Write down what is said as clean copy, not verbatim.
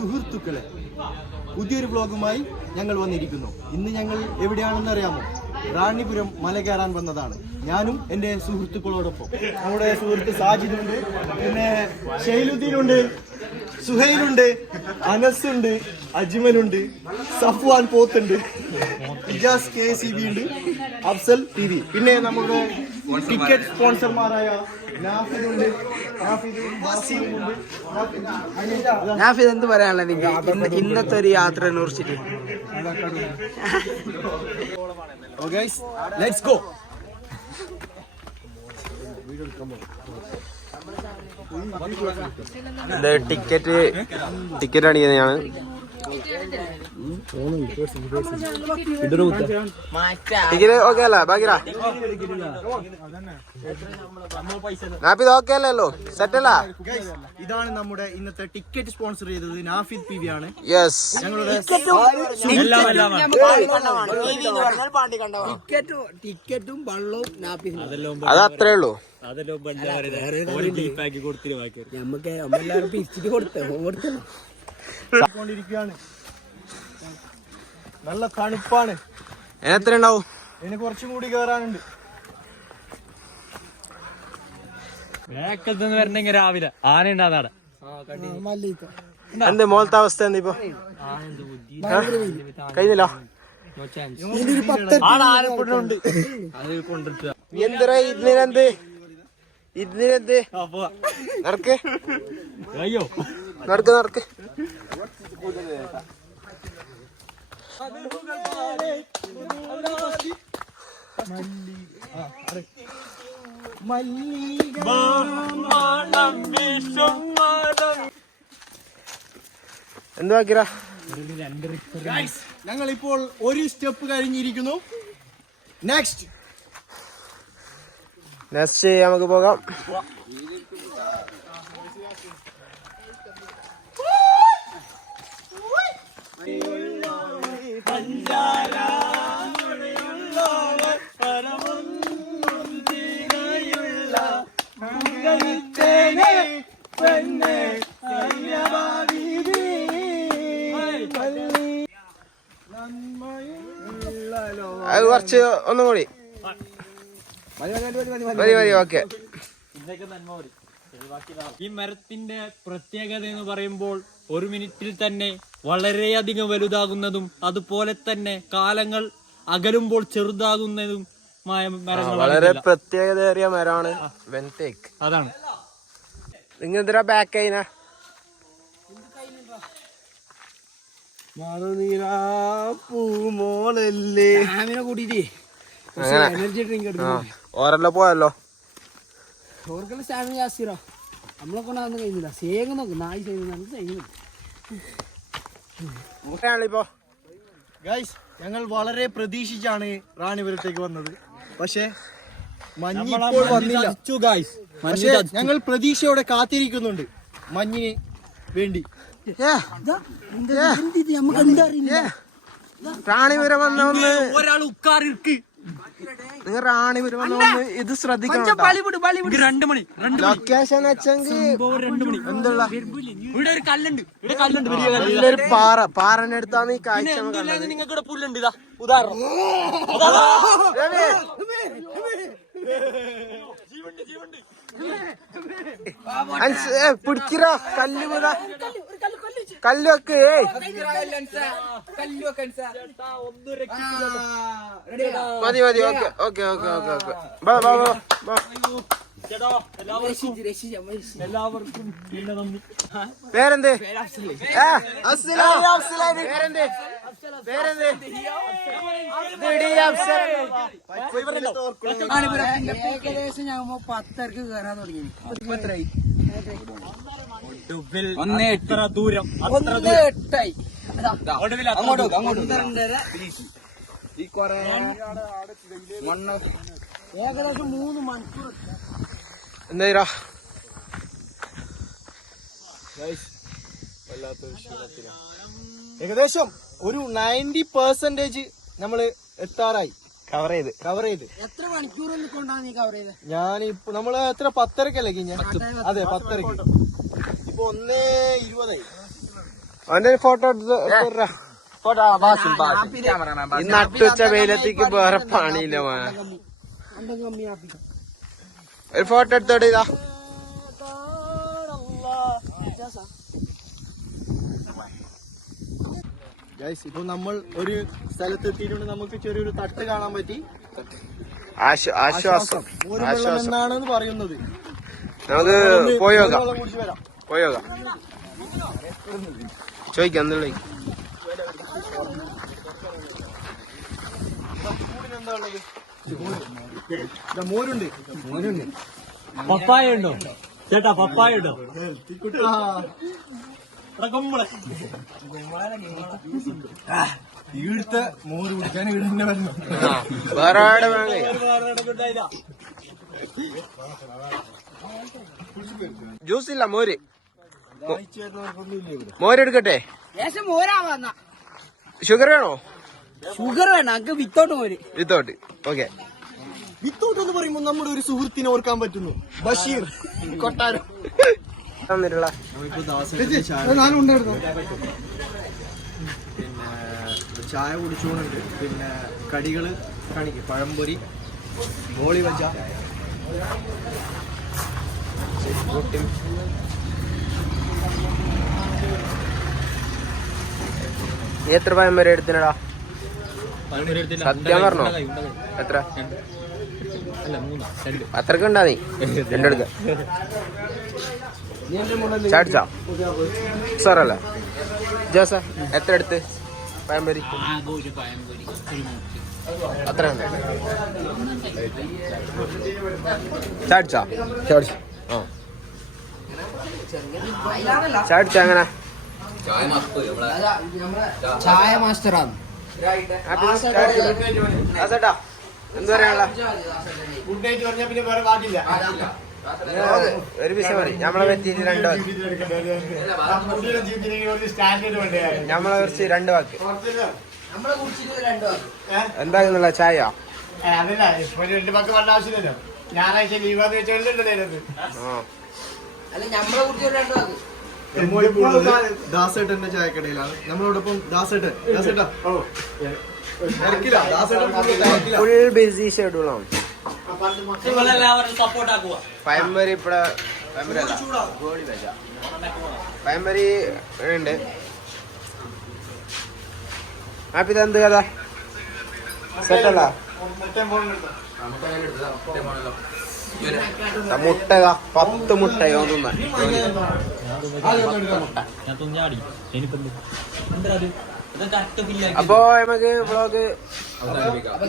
സുഹൃത്തുക്കളെ, പുതിയൊരു വ്ലോഗുമായി ഞങ്ങൾ വന്നിരിക്കുന്നു. ഇന്ന് ഞങ്ങൾ എവിടെയാണെന്ന് അറിയാമോ? റാണിപുരം മല കയറാൻ വന്നതാണ്. ഞാനും എൻ്റെ സുഹൃത്തുക്കളോടൊപ്പം. നമ്മുടെ സുഹൃത്ത് സാജിദുണ്ട്, പിന്നെ ഷെയ്ലുദ്ദീനുണ്ട്, സുഹൈലുണ്ട്, അനസുണ്ട്, അജ്മലുണ്ട്, സഫ്വാൻ പോത്തുണ്ട്, ഇജാസ് KCB ഉണ്ട്, അഫ്സൽ TV. പിന്നെ നമ്മുടെ ടിക്കറ്റ് സ്പോൺസർമാരായ നാഫിദ് എന്ത് പറയാനുള്ളത് ഇന്നത്തെ ഒരു യാത്ര കുറിച്ചിട്ട്? Let's go. ടിക്കറ്റ് അടിക്കുന്നതാണ്. ടിക്കറ്റ് ഓക്കെ അല്ല ബാക്കിറാ? നാഫിദ് ഓക്കെ അല്ലല്ലോ? സെറ്റ് അല്ല? ഇതാണ് നമ്മുടെ ഇന്നത്തെ ടിക്കറ്റ് സ്പോൺസർ ചെയ്തത് നാഫിദ് PV ആണ്. യെസ്, ഞങ്ങളുടെ ടിക്കറ്റും വള്ളവും നാഫിദ്, അത് അത്രേ ഉള്ളൂ. നമുക്ക് എല്ലാവരും പിരിച്ചിട്ട് കൊടുത്തോണ്ടിരിക്കുകയാണ്. നല്ല തണുപ്പാണ്. എത്ര ഉണ്ടാവും? ഇനി കുറച്ചും കൂടി കേറാനുണ്ട്. വരണെങ്കിൽ രാവിലെ ആന ഉണ്ടാകുന്ന എന്ത് മോളത്തെ അവസ്ഥ എന്താ ഇപ്പൊ? കഴിഞ്ഞില്ല? എന്തിനാ ഇതിനെന്ത് നടക്ക് നടക്ക് നടക്ക്. എന്ത് ബാക്കിറാ? ഞങ്ങൾ ഇപ്പോൾ ഒരു സ്റ്റെപ്പ് കഴിഞ്ഞിരിക്കുന്നു. നെക്സ്റ്റ് നമുക്ക് പോകാം. അത് കുറച്ച് ഒന്നും കൂടി മതി മതി. ഓക്കെ. ഈ മരത്തിന്റെ പ്രത്യേകത എന്ന് പറയുമ്പോൾ ഒരു മിനിറ്റിൽ തന്നെ വളരെയധികം വലുതാകുന്നതും അതുപോലെ തന്നെ കാലങ്ങൾ അകലുമ്പോൾ ചെറുതാകുന്നതും വളരെ പ്രത്യേകതയേറിയ മരമാണ് വെൻതേക്ക്. അതാണ്. നിങ്ങൾ എന്തിനാ ബാക്ക് കഴിഞ്ഞ? പൂമോളല്ലേ കൂട്ടിട്ട് എനർജി ഡ്രിങ്ക് ഓരെല്ലാം പോയല്ലോ. ഓർക്കെല്ലാം സ്റ്റാമിന ജാസ്തിരോ നമ്മളെ കൊണ്ടാന്ന് കഴിഞ്ഞില്ല. സേങ്ങ നോക്ക് നായി ഇപ്പൊ ഗൈസ്, ഞങ്ങൾ വളരെ പ്രതീക്ഷിച്ചാണ് റാണിപുരത്തേക്ക് വന്നത്. പക്ഷെ മഞ്ഞ് ഇപ്പോൾ വന്നില്ല. പക്ഷെ ഞങ്ങൾ പ്രതീക്ഷയോടെ കാത്തിരിക്കുന്നുണ്ട് മഞ്ഞിന് വേണ്ടി. റാണിപുരം വന്ന ഒന്ന് ഒരാൾ ഉക്കാറിർക്ക് നിങ്ങൾ റാണിപുരം വന്ന ഒന്ന് ഇത് ശ്രദ്ധിക്കണം. 2 മണി ലൊക്കേഷൻ വെച്ചെങ്കിൽ എന്തുള്ള ഇവിടെ ഒരു കല്ലുണ്ട്. ഇവിടെ കല്ലുണ്ട്. നല്ലൊരു പാറന്റെ അടുത്താണ് ഈ കാഴ്ച. നിങ്ങൾക്ക് പുല്ലുണ്ട്. ഇതാ ഉദാഹരണം. പിടിക്കറ കല്ല് കല്ല് വെക്ക്. മതി മതി. Okay okay okay okay okay. എല്ലാവർക്കും പേരെന്ത്? ഏകദേശം ഞമ്മ 10:30 കയറാൻ തുടങ്ങി. എത്ര ദൂരം? 1:08 ഏകദേശം 3 മണിക്കൂർ. എന്താ ഏകദേശം ഒരു 90% നമ്മള് എത്താറായി. കവർ ചെയ്ത് എത്ര മണിക്കൂർ കൊണ്ടാണ് നീ കവർ ചെയ്തത്? ഞാനിപ്പോ നമ്മള് എത്ര 10:30 കഴിഞ്ഞ? അതെ 10:30. ഇപ്പൊ 1:20. അവന്റെ ഫോട്ടോ എടുത്ത് ഈ നട്ടുച്ച വെയിലത്തേക്ക് വേറെ പണിയില്ല മോനെ. ഒരു ഫോട്ടോ എടുത്തോടെ ഇതാ. ഗൈസ് ഇപ്പൊ നമ്മൾ ഒരു സ്ഥലത്ത് എത്തിയിട്ടുണ്ട്. നമുക്ക് ചെറിയൊരു തട്ട് കാണാൻ പറ്റി. ആശ്വാസം വെള്ളം എന്നാണെന്ന് പറയുന്നത്. നമുക്ക് പോയോക്കാം വെള്ളം കുടിച്ച് വരാം. പോയോക്കാം ചോദിക്കാം എന്നുള്ള എന്താ ഉള്ളത്? മോരുണ്ട്. പപ്പായ ഉണ്ടോ ചേട്ടാ? പപ്പായ ഉണ്ടോ? ഈടുത്തെ മോര് കുടിക്കാൻ ഈട് തന്നെ വരണം. വേറെ ജ്യൂസ് ഇല്ല, മോര് മോരെടുക്കട്ടെ. ലേശം മോരാവാന്ന. ഷുഗർ വേണോ? ഷുഗർ വേണം, അങ്ങ് വിത്തോട്ട് മോര്. Without okay. വിത്തോട്ട് എന്ന് പറയുമ്പോൾ നമ്മുടെ ഒരു സുഹൃത്തിനെ ഓർക്കാൻ പറ്റുന്നു, ബഷീർ കൊട്ടാരം. തന്നിട്ടുള്ള പിന്നെ ചായ കുടിച്ചുകൊണ്ടുണ്ട്. പിന്നെ കടികള് കാണിക്കും. പഴംപൊരി, ബോളി വച്ച, നീ എത്ര പഴം വരെ എടുത്തിനടാ? സത്യം പറഞ്ഞോ? എത്ര? അത്രക്ക് ഉണ്ടാ? നീ രണ്ടെടുക്ക ചാടിച്ചാ സാറല്ല ജോസ എത്ര എടുത്ത് പഴംപൊരി? അത്ര ചാടിച്ചാ? ചാടിച്ചു. ആ ചാടിച്ച അങ്ങനെ ചായ മാസ്റ്ററാണ്. എന്ത് പറയാനുള്ള ഗുഡ് നൈറ്റ് പറഞ്ഞാൽ പിന്നെ വേറെ ബാക്കില്ല. ഒരു പീസ് മതി. നമ്മളെ പറ്റിയിട്ട് 2 വാക്ക്. നമ്മളെ കുറിച്ച് 2 വാക്ക്. എന്താന്നുള്ള ചായ? അതല്ല, ഇപ്പൊ 2 വാക്ക് പറഞ്ഞ ആവശ്യമില്ലല്ലോ. ഞായറാഴ്ച ലീവാന്ന് വെച്ചാൽ ദാസേട്ടന്റെ ചായക്കടയിലാണ് നമ്മളോടൊപ്പം. ദാസേട്ടൻ ഫുൾ ബിസി ഷെഡ്യൂളാണ്. പഴംപൊരി ഇവിടെ പഴംപൊരി ഉണ്ട്. അപ്പൊ ഇതെന്ത് കഥ? സെറ്റല്ല മുട്ട 10 മുട്ടയോ തിന്നാൻ. അപ്പൊ നമുക്ക് വ്ളോഗ്